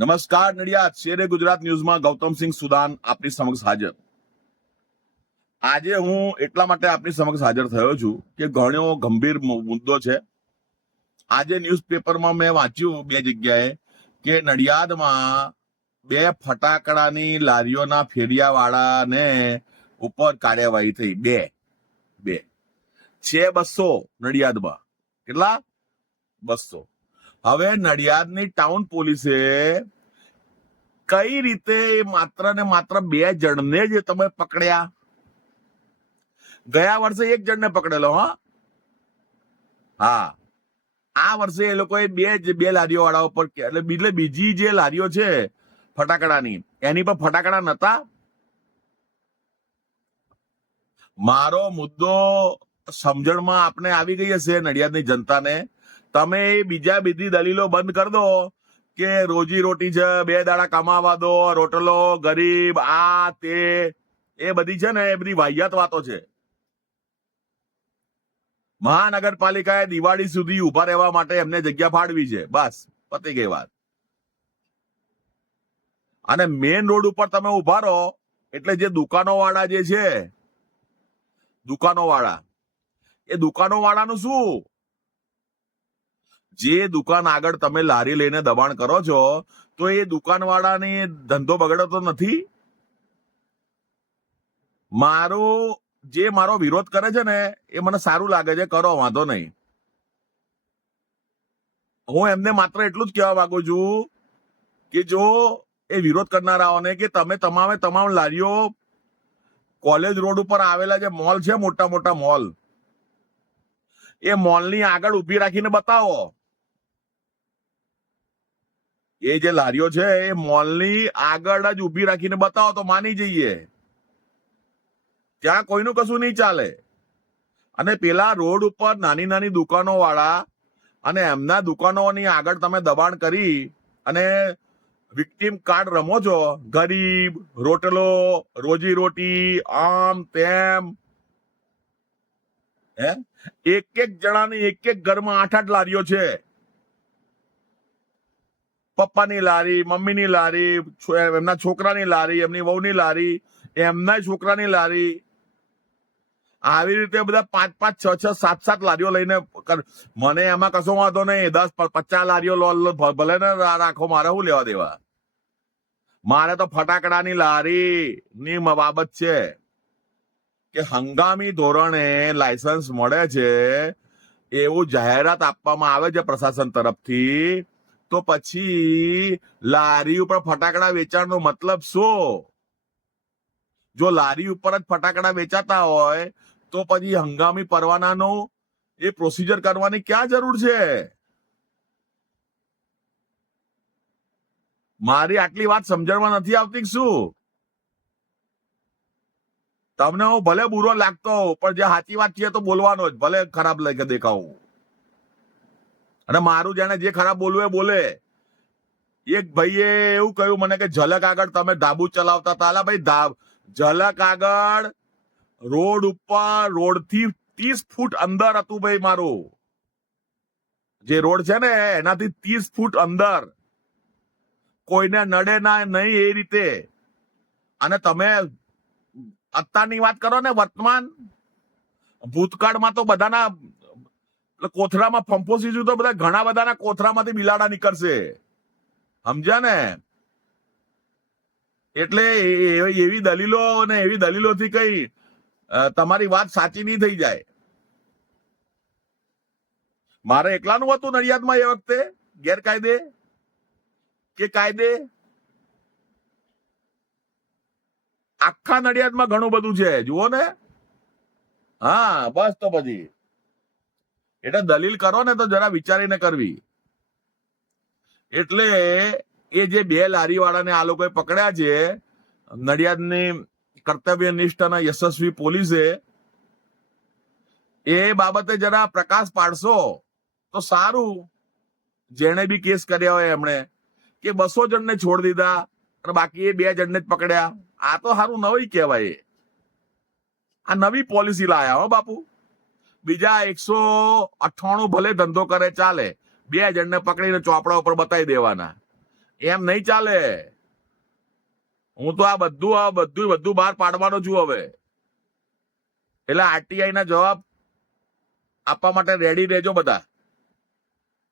નમસ્કાર, નડિયાદ. શેરે ગુજરાત ન્યૂઝમાં ગૌતમસિંહ સુદાન આપની સમક્ષ હાજર. આજે હું એટલા માટે આપની સમક્ષ હાજર થયો છું કે ઘણો ગંભીર મુદ્દો છે. આજે ન્યૂઝપેપરમાં મેં વાંચ્યું બે જગ્યાએ કે નડિયાદમાં બે ફટાકડાની લારીઓના ફેરિયાવાળાને ઉપર કાર્યવાહી થઈ. બે. બે. છે બસો નડિયાદમાં. કેટલા? બસો. હવે નડિયાદની ટાઉન પોલીસે કઈ રીતે એ માત્ર ને માત્ર બે જણને જ તમે પકડ્યા? ગયા વર્ષે એક જણને પકડેલો, હા? હા. આ વર્ષે એ લોકોએ બે બે લારીઓ વાળા ઉપર એટલે એટલે બીજી જે લારીઓ છે, ફટાકડાની, એની પર ફટાકડા નતા? મારો મુદ્દો સમજણમાં આપણે આવી ગઈ હશે નડિયાદની જનતાને. તમે બીજા બીજી દલીલો બંધ કરી દો કે રોજી રોટી છે, બે દાડા કમાવા દો, રોટલો, ગરીબ, આ, તે, એ બધી છે ને, એ બધી વાહિયાત વાતો છે. મહાનગરપાલિકાએ દિવાળી સુધી ઊભા રહેવા માટે એમને જગ્યા ફાળવી છે. બસ, પતી ગઈ વાત. અને મેઇન રોડ ઉપર તમે ઊભા રહો, એટલે જે દુકાનો વાળા જે છે દુકાનો વાળા એ દુકાનો વાળાનું શું? જે દુકાન આગળ તમે લારી લઈને દબાણ કરો છો, તો એ દુકાનવાળાને ધંધો બગડતો નથી? મારો, જે મારો વિરોધ કરે છે ને, એ મને સારું લાગે છે, કરો, વાંધો નહીં. હું એમને માત્ર એટલું જ કહેવા માંગુ છું કે જો એ વિરોધ કરનારાઓને કે તમે તમામે તમામ લારીઓ કોલેજ રોડ ઉપર આવેલા જે મોલ છે મોટા મોટા મોલ, એ મોલની આગળ ઊભી રાખીને બતાવો. એ જે લારીઓ છે, એ મોલની આગળ જ ઊભી રાખીને બતાવો તો માની જઈએ. ત્યાં કોઈનું કશું નહીં ચાલે. અને પેલા રોડ ઉપર નાની નાની દુકાનો વાળા અને એમના દુકાનોની આગળ તમે દબાણ કરી અને વિક્ટીમ કાર્ડ રમો છો, ગરીબ, રોટલો, રોજી રોટી, આમ તેમ. હે? એક એક જણાની એક એક ઘરમાં આઠ આઠ લારીઓ છે. પપ્પાની લારી, મમ્મીની લારી એમના છોકરાની લારી, એમની વહુની લારી, એમના છોકરાની લારી. આવી રીતે બધા પાંચ પાંચ, છ છ, સાત સાત લારીઓ લઈને મને એમાં કશો વાંધો નહીં. દસ પચાસ લારીઓ ભલે ને રાખો, મારે શું લેવા દેવા? મારે તો ફટાકડાની લારી ની બાબત છે કે હંગામી ધોરણે લાયસન્સ મળે છે એવું જાહેરાત આપવામાં આવે છે પ્રશાસન તરફથી. તો પછી લારી ઉપર ફટાકડા વેચાણનો મતલબ શું? જો લારી ઉપર જ ફટાકડા વેચાતા હોય, તો પછી હંગામી પરવાનાનો એ પ્રોસિજર કરવાની ક્યાં જરૂર છે? મારી આટલી વાત સમજણમાં નથી આવતી શું? તમને હું ભલે બુરો લાગતો પણ જે સાચી વાત છે તો બોલવાનો જ, ભલે ખરાબ લાગે દેખાવું. અને મારું જેને જે ખરાબ બોલવું એ બોલે. એક ભાઈએ એવું કહ્યું મને કે, ઝલક આગળ તમે ધાબુ ચલાવતા હતા. અલા ભાઈ, ધાબ, ઝલક આગળ રોડ ઉપર રોડથી ત્રીસ ફૂટ અંદર હતું ભાઈ મારું. જે રોડ છે ને, એનાથી ત્રીસ ફૂટ અંદર. કોઈને નડે ના નહીં એ રીતે. અને તમે અત્યારની વાત કરો ને વર્તમાન, ભૂતકાળમાં તો બધાના એટલે કોથળામાં ફંફો સીધું તો બધા ઘણા બધાના કોથળામાંથી બિલાડા નીકળશે. સમજ્યા ને? એટલે એવી દલીલો ને એવી દલીલોથી કઈ તમારી વાત સાચી નહીં થઈ જાય. મારે એકલાનું હતું નડિયાદમાં એ વખતે, ગેરકાયદે? કે કાયદે? આખા નડિયાદમાં ઘણું બધું છે, જુઓ ને. હા, બસ તો પછી. એટલે દલીલ કરો ને તો જરા વિચારીને કરવી. એટલે એ જે બે લારી વાળાને આ લોકોએ પકડ્યા છે, નડિયાદની કર્તવ્યનિષ્ઠ અને યશસ્વી પોલીસે, એ બાબતે જરા પ્રકાશ પાડશો તો સારું. જેણે બી કેસ કર્યા હોય એમણે, કે બસો જણને છોડ દીધા અને બાકી એ બે જણને જ પકડ્યા. આ તો સારું નવી કહેવાય. આ નવી પોલિસી લાયા હો બાપુ. બીજા એકસો અઠ્ઠાણું ભલે ધંધો કરે, ચાલે. બે જણને પકડીને ચોપડા ઉપર બતાવી દેવાના. એમ નહીં ચાલે. હું તો આ બધું આ બધું બધું બહાર પાડવાનો છું હવે. એટલે આરટીઆઈ ના જવાબ આપવા માટે રેડી રહેજો બધા.